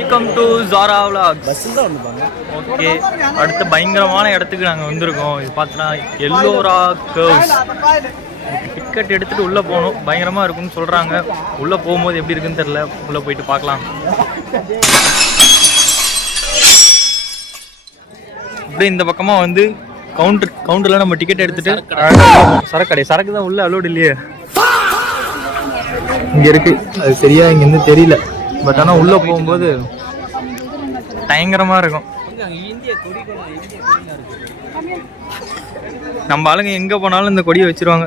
Welcome to Zara vlogs. Okay, அடுத்த பயங்கரமான இடத்துக்கு நாங்கள் வந்திருக்கோம். இது பார்த்தோன்னா எல்லோரா கேவ்ஸ். டிக்கெட் எடுத்துகிட்டு உள்ளே போகணும். பயங்கரமாக இருக்குன்னு சொல்கிறாங்க. உள்ளே போகும்போது எப்படி இருக்குன்னு தெரில. உள்ளே போயிட்டு பார்க்கலாம். அப்படியே இந்த பக்கமாக வந்து கவுண்டரில் நம்ம டிக்கெட் எடுத்துகிட்டு சரக்கு தான் உள்ளே அலோடு இல்லையே. இங்கே இருக்குது, அது சரியாக இங்கேருந்து தெரியல. பட் ஆனால் உள்ளே போகும்போது பயங்கரமாக இருக்கும். நம்ம ஆளுங்க எங்கே போனாலும் இந்த கொடியை வச்சிருவாங்க.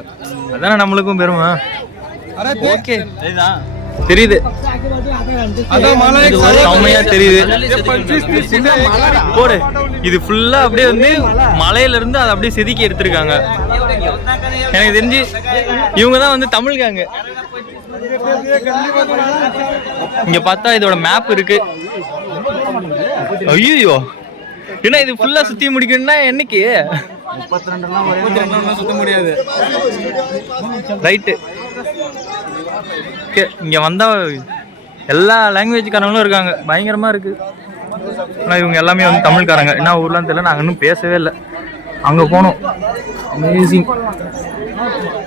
அதானே நம்மளுக்கும் பெருமை. ஓகே, தெரியுது, செம்மையா தெரியுது. போடு, இது ஃபுல்லா அப்படியே வந்து மலையில இருந்து அதை அப்படியே செதுக்கி எடுத்திருக்காங்க. எனக்கு தெரிஞ்சு இவங்க தான் வந்து தமிழ்காங்க. இங்க பார்த்தா இதோட மேப் இருக்கு. ஐயோ, ஏன்னா இது ஃபுல்லா சுத்தி முடிக்கணும்னா என்னைக்கு 32 சுத்த முடியாது. ரைட்டு. இங்க வந்தா எல்லா லாங்குவேஜ்காரங்களும் இருக்காங்க. பயங்கரமா இருக்கு. ஆனா இவங்க எல்லாமே வந்து தமிழ்காரங்க. என்ன ஊர்லாம் தெரியல, நாங்க இன்னும் பேசவே இல்லை. அங்க போனோம். அமேசிங்.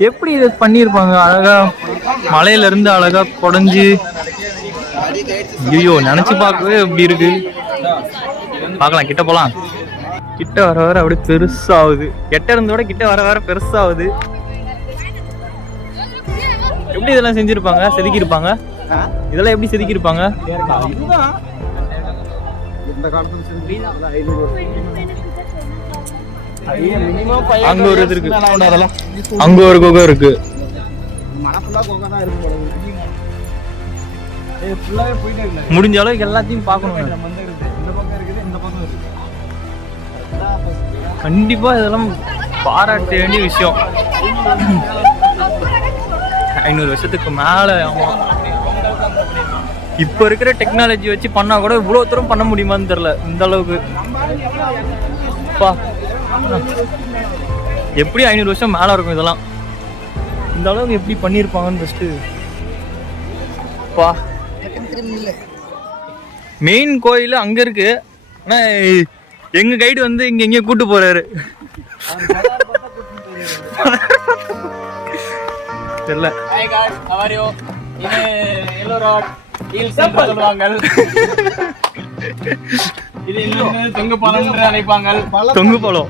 எப்படி இது பண்ணியிருப்பாங்க அழகா, மலையில இருந்து அழகா குடஞ்சி. ஐயோ, நினைச்சு பார்க்கவே எப்படி இருக்கு. பார்க்கலாம், கிட்ட போலாம். கிட்ட வர வர அப்படியே பெருசாகுது. எட்ட இருந்தோட கிட்ட வர வர பெருசாகுது. எப்படி இதெல்லாம் செஞ்சிருப்பாங்க, செதுக்கிருப்பாங்க? இதெல்லாம் எப்படி செதுக்கிருப்பாங்க? அங்க ஒரு இது இருக்கு, அங்க ஒரு குகை இருக்கு. முடிஞ்ச அளவுக்கு எல்லாத்தையும் பார்க்கணும். கண்டிப்பா இதெல்லாம் பாராட்ட வேண்டிய விஷயம். 500 வருஷத்துக்கு மேல. ஆமா, இப்ப இருக்கிற டெக்னாலஜி வச்சு பண்ணா கூட இவ்வளவு தூரம் பண்ண முடியுமான்னு தெரியல. இந்த அளவுக்கு எப்படி 500 வருஷம் மேல இருக்கும் இதெல்லாம். இந்த அளவுக்கு எப்படி பண்ணிருப்பாங்கன்னு ஃபர்ஸ்ட் பா. மெயின் கோயில் அங்க இருக்கு. ஆனா எங்க கைடு வந்து இங்க எங்கேயோ கூட்டு போறாரு. தெரியல. தொங்கு பாலம்.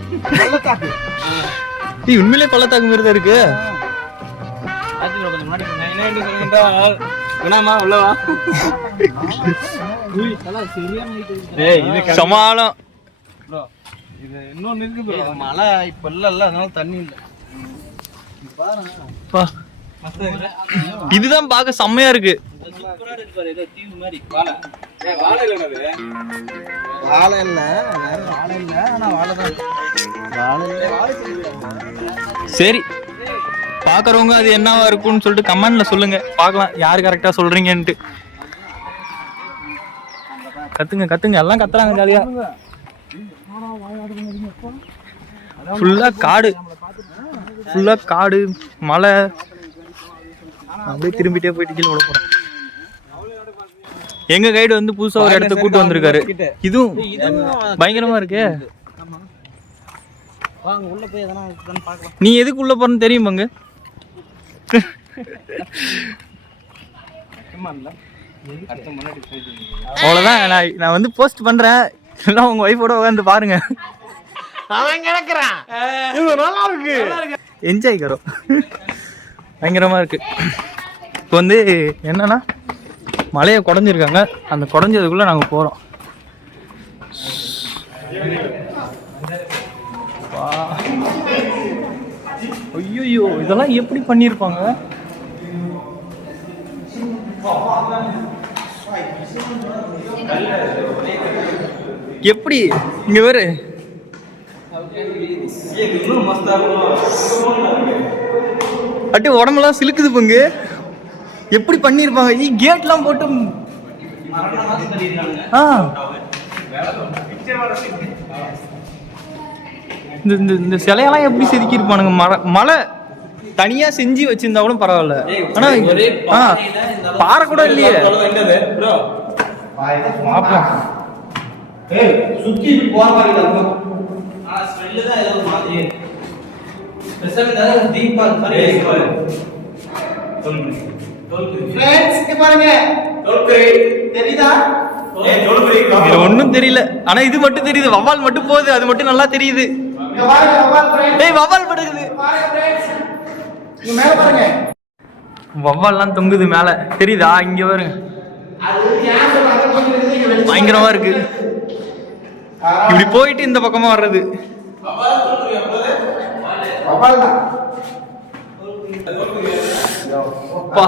உண்மையிலே பள்ளத்தாக்கு மாதிரி தான் இருக்கு. சமாளம். இன்னொன்னு இருக்கு, மழை இப்ப இல்ல, அதனால தண்ணி இல்ல. இதுதான் பார்க்க செம்மையா இருக்கு. சரி, பாக்குறவங்க அது என்னவா இருக்கும்னு சொல்லிட்டு கமெண்ட்ல சொல்லுங்க. பார்க்கலாம் யாரு கரெக்டா சொல்றீங்கன்ட்டு. கத்துங்க கத்துங்க, எல்லாம் கத்துறாங்க ஜாலியா. ஃபுல்லா காடு, ஃபுல்லா காடு, மலை. அப்படியே திரும்பிட்டே போயிட்டு கீழே விட போறேன். எங்க கைடு வந்து புதுசா ஒரு இடத்த கூட்டு வந்திருக்காரு. இதுவும் பயங்கரமா இருக்கு. நீ எதுக்கு உள்ள போறன்னு தெரியும் பங்கு? அவ்வளவுதான். நான் வந்து போஸ்ட் பண்றேன், எல்லாம் உங்க ஒய்ஃபோட உட்காந்து பாருங்க. என்ஜாய் கரோ. பயங்கரமா இருக்கு. இப்போ வந்து என்னன்னா மலையை குடஞ்சிருக்காங்க. அந்த குடஞ்சதுக்குள்ள நாங்க போறோம். ஐயோ, இதெல்லாம் எப்படி பண்ணிருப்பாங்க? எப்படி இங்க வேறு அட்டி உடம்பெல்லாம் சிலுக்குது பங்கு. எப்படி பண்ணிருப்பாங்க? கேட்லாம் போட்டு இந்த சிலையெல்லாம் எப்படி செதுக்கிருப்பானுங்க? மலை தனியா செஞ்சு வச்சிருந்தா கூட பரவாயில்ல. ஆனா பாறை கூட இல்லையே. பார்ப்போம். சுத்தி போற மாதிரி இருக்கும். ஸ்மெல்லு தான் ஏதோ மாதிரி ஸ்பெஷல் தான் தீபா மாதிரி ஃப்ரெண்ட்ஸ் இங்க பாருங்க டோல்கரி தெரியுதா? இது ஒண்ணும் தெரியல. ஆனா இது மட்டும் தெரியுது. வவ்வால் மட்டும் போகுது. அது மட்டும் நல்லா தெரியுது. இங்க பாருங்க வவ்வால் ஃப்ரெண்ட்ஸ். டேய் வவ்வால் படுகுது. பாருங்க ஃப்ரெண்ட்ஸ். இங்க மேல பாருங்க. வவ்வால்லாம் தொங்குது மேல. தெரியுதா? இங்க பாருங்க. அது ஏன் சொல்றாங்க கொஞ்சம் பயங்கரமா இருக்கு. இப்படி போயிட்டு இந்த பக்கமா வர்றது. வவ்வால் தோல்கரி அப்போது வவ்வால் தான். அப்பா.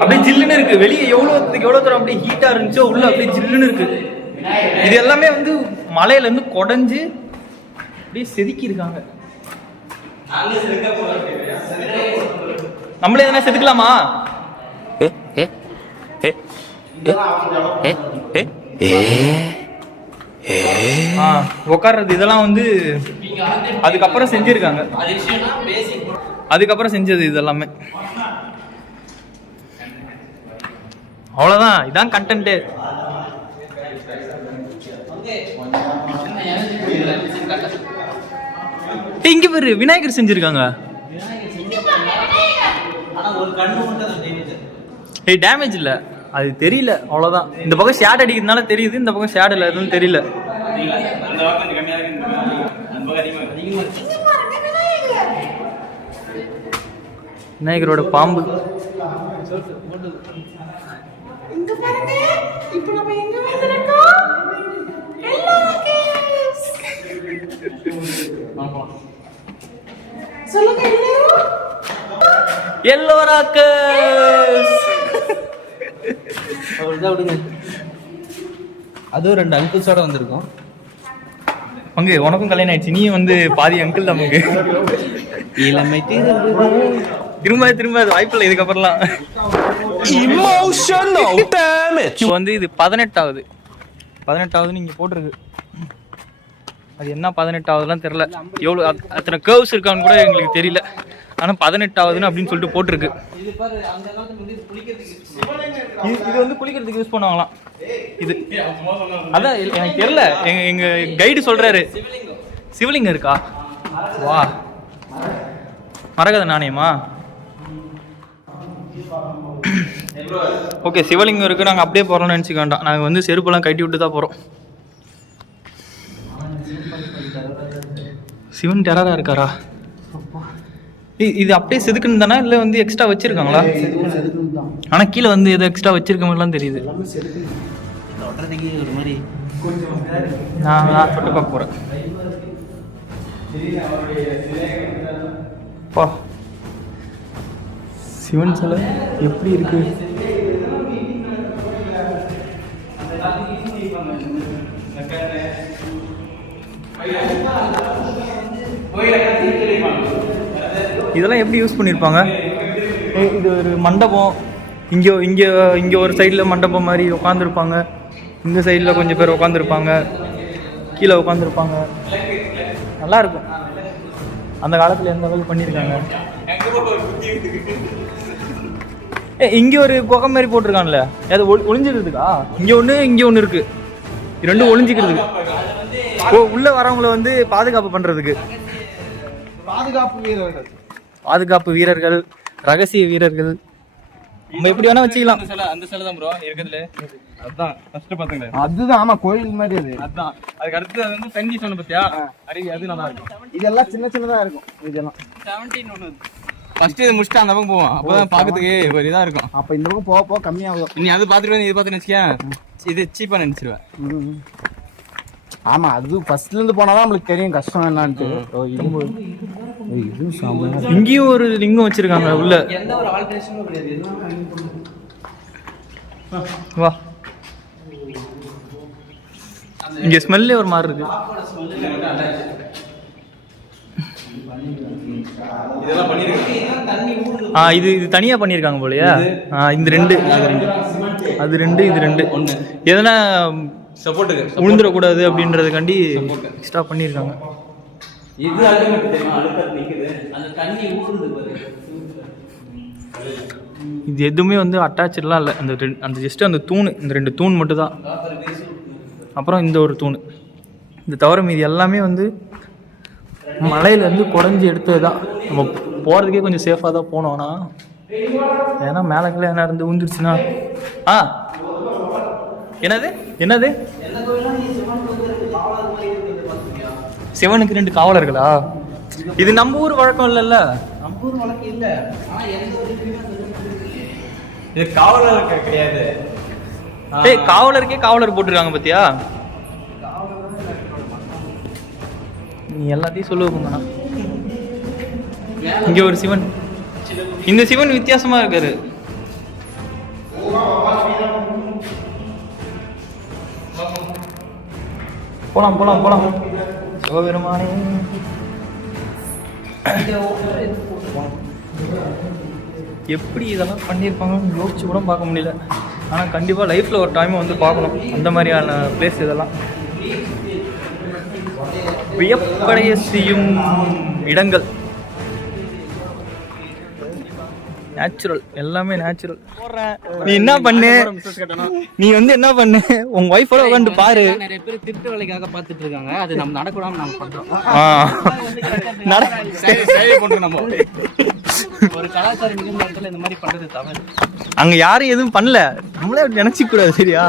அப்படியே ஜில்லுன்னு இருக்கு. வெளியே எவ்வளவு தூரம் அப்படியே ஹீட்டா இருந்துச்சோ உள்ள அப்படியே ஜில்லுன்னு இருக்கு. இது எல்லாமே வந்து மலையில இருந்து கொடைஞ்சு அப்படியே செதுக்கி இருக்காங்க. நம்மளே எதனா செதுக்கலாமா? உட்கார்றது இதெல்லாம் வந்து அதுக்கப்புறம் செஞ்சிருக்காங்க. அதுக்கப்புறம் செஞ்சது இதெல்லாமே. அவ்வளவுதான். இதான் கண்டென்ட். இங்க பாரு விநாயகர் செஞ்சிருக்காங்க. ஏய் டேமேஜ் இல்ல. அது தெரியல அவ்வளவுதான். இந்த பக்கம் ஷேட் அடிக்கிறதுனால தெரியுது. இந்த பக்கம் ஷேட் இல்ல எதுவும் தெரியல. விநாயகரோட பாம்பு. இங்க பாருங்க. இப்போ நம்ம எங்க வந்திருக்கோம்? சொல்லுங்க எல்லாரும். எல்லோரா கேவ்ஸ். அவ்வளவுதான் விடுங்க. அதுவும் 2 அங்கிள்ஸோட வந்திருக்கோம். அங்கே உனக்கும் கல்யாணம் ஆயிடுச்சு. நீ வந்து பாதி அங்கிள் தான் நமக்கு. திரும்ப அது வாய்ப்பில்லை இதுக்கப்புறம்லாம். வந்து இது 18வது நீங்க போட்டிருக்கு. அது என்ன 18வதுலாம் தெரியல. எவ்வளோ அத்தனை கேர்வ்ஸ் இருக்கான்னு கூட எங்களுக்கு தெரியல. ஆனால் 18வதுன்னு அப்படின்னு சொல்லிட்டு போட்டிருக்கு. இது வந்து குளிக்கிறதுக்கு யூஸ் பண்ணுவாங்களாம். இது அதான் எனக்கு தெரியல. எங்க கைடு சொல்றாரு சிவலிங்கம் இருக்கா? வா மரகத நாணயமா? ஓகே சிவலிங்கம் இருக்கு. நாங்கள் அப்படியே போகிறோம்னு நினச்சிக்க வேண்டாம். நாங்கள் வந்து செருப்பெல்லாம் கட்டி விட்டு தான் போகிறோம். சிவன் டெரரா இருக்காரா? இது அப்படியே செதுக்குன்னு தானே இல்லை வந்து எக்ஸ்ட்ரா வச்சிருக்காங்களா? ஆனால் கீழே வந்து எதோ எக்ஸ்ட்ரா வச்சிருக்க மாதிரிலாம் தெரியுது. நான் தொட்டு பார்க்க போகிறேன். பா சிவன் சிலை எப்படி இருக்கு? இதெல்லாம் எப்படி யூஸ் பண்ணியிருப்பாங்க? இது ஒரு மண்டபம். இங்கே ஒரு சைடில் மண்டபம் மாதிரி உட்காந்துருப்பாங்க. இந்த சைடில் கொஞ்சம் பேர் உட்காந்துருப்பாங்க. கீழே உட்காந்துருப்பாங்க. நல்லாயிருக்கும். அந்த காலத்தில் எந்த அளவுக்கு பண்ணியிருக்காங்க. இங்கே ஒரு குகை மாதிரி போட்டிருக்காங்கல்ல, அது ஒளிஞ்சிக்கிறதுக்கா? இங்கே ஒன்று இருக்குது. ரெண்டும் ஒளிஞ்சிக்கிறதுக்கு. ஓ உள்ளே வரவங்கள வந்து பாதுகாப்பு பண்ணுறதுக்கு. பாதுகாப்பு வீரர்கள், ரகசிய வீரர்கள். நம்ம எப்படி வேணா வச்சுக்கலாம். அந்த சிலை தான் ப்ரோ இருக்கிறதுல. அதான் ஃபர்ஸ்ட் பாத்தீங்களா? அதுதான். ஆமா கோயில் மாதிரி அது. அதான் அதுக்கு அடுத்து அது வந்து தண்ணி சொன்ன பத்தியா அருவி. அது நல்லா இருக்கும். இதெல்லாம் சின்னதா இருக்கும். இதெல்லாம் 17 ஒன்று. ஃபர்ஸ்ட் இது முடிச்சுட்டு அந்த பக்கம் போவோம். அப்பதான் பாக்கிறதுக்கு ஒரு இதா இருக்கும். அப்ப இந்த பக்கம் போக கம்மியாகும். நீ அது பாத்துட்டு வந்து இது பாத்து நினைச்சிக்க இது சீப்பா நினைச்சிருவேன். ஆமா அது ஃபர்ஸ்ட்ல இருந்து போனாதான் நம்மளுக்கு தெரியும் கஷ்டம் என்னன்னு. இங்கேயும் ஒரு லிங்கம் வச்சிருக்காங்க உள்ள. எந்த ஒரு ஆல்டரேஷனும் கிடையாது. வா இங்க ஸ்மெல்லே ஒரு மாதிரி இருக்கு. இது தனியா பண்ணிருக்காங்க போலயா? இந்த ரெண்டு அது ரெண்டு இது ரெண்டு எதனா சப்போர்ட்டுக்கு உழுந்துடக்கூடாது அப்படின்றதுக்காண்டி எக்ஸ்ட்ரா பண்ணியிருக்காங்க. இது அல்டிமேட் தெரியுமா? அழுத்தம் நிக்குது அந்த தண்ணி ஊறுது பாரு. இது எதுவுமே வந்து அட்டாச்செலாம் இல்லை. அந்த ஜஸ்ட்டு அந்த தூண், இந்த 2 தூண் மட்டும் தான். அப்புறம் இந்த ஒரு தூண். இந்த தவிர மீதி எல்லாமே வந்து மலையிலேருந்து குறைஞ்சி எடுத்தது தான். நம்ம போகிறதுக்கே கொஞ்சம் சேஃபாக தான் போனோம்னா, ஏன்னா மேலக்குள்ள என்ன இருந்து ஊந்துருச்சுன்னா என்னது என்னது சிவனுக்கு 2 காவலர்களா? இது நம்ம ஊர் வழக்கம் இல்லைல்ல. நம்ம ஊர் வழக்கு இல்ல. ஆனா எந்த ஒரு இது காவலர் கிடையாது. காவலருக்கே காவலர் போட்டிருக்காங்க பாத்தியா? நீ எல்லாத்தையும் சொல்லுவாங்கண்ணா. இங்க ஒரு சிவன், இந்த சிவன் வித்தியாசமா இருக்காரு. போலாம் போலாம் போலாம். சிவபெருமானே, எப்படி இதெல்லாம் பண்ணியிருப்பாங்கன்னு யோசிச்சு கூட பார்க்க முடியல. ஆனால் கண்டிப்பாக லைஃப்பில் ஒரு டைம் வந்து பார்க்கணும் அந்த மாதிரியான பிளேஸ். இதெல்லாம் வியப்படைய செய்யும் இடங்கள். நேச்சுரல், எல்லாமே நேச்சுரல். நீ என்ன பண்ணு, நீ வந்து என்ன பண்ணு, உங்க ஒய்ஃபோட உட்காந்து பாரு. நிறைய பேர் திருட்டு வேலைக்காக பார்த்துட்டு இருக்காங்க. அது நம்ம நடக்கூடாம நம்ம பண்றோம். நம்ம ஒரு கலாச்சாரம் மிகுந்த இடத்துல இந்த மாதிரி பண்றது தவறு. அங்க யாரும் எதுவும் பண்ணல, நம்மளே நினைச்சிக்க கூடாது. சரியா?